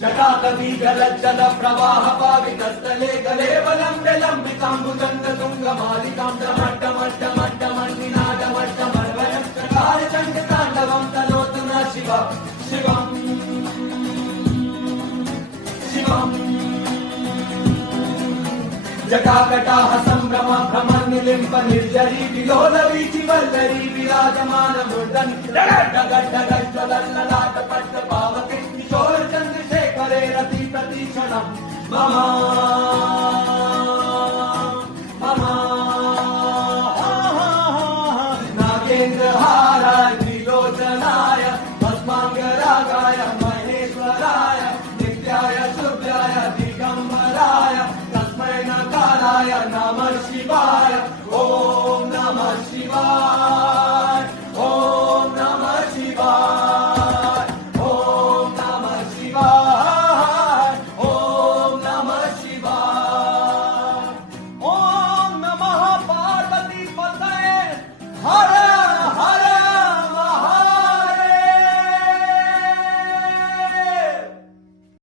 जटाकवी जलज्जल प्रवाह पावितस्थले गलेवलम्ब्य लम्बिताम्बुजङ्ग तुङ्गमालिकां डमड्डमड्डमड्डमन्निनादमड्डमर्वयश्चकार चण्डताण्डवं तनोतु न शिव शिवम् शिवम् जटाकटाह सम्भ्रम भ्रमन्निलिम्ब निर्जरी विलोलवीचि वल्लरी विराजमान मूर्धन् डगड्डगज्ज्वलल्ललाट पट्ट पावके किशोर चन्द्रशेखरे रति प्रतीक्षणम् मम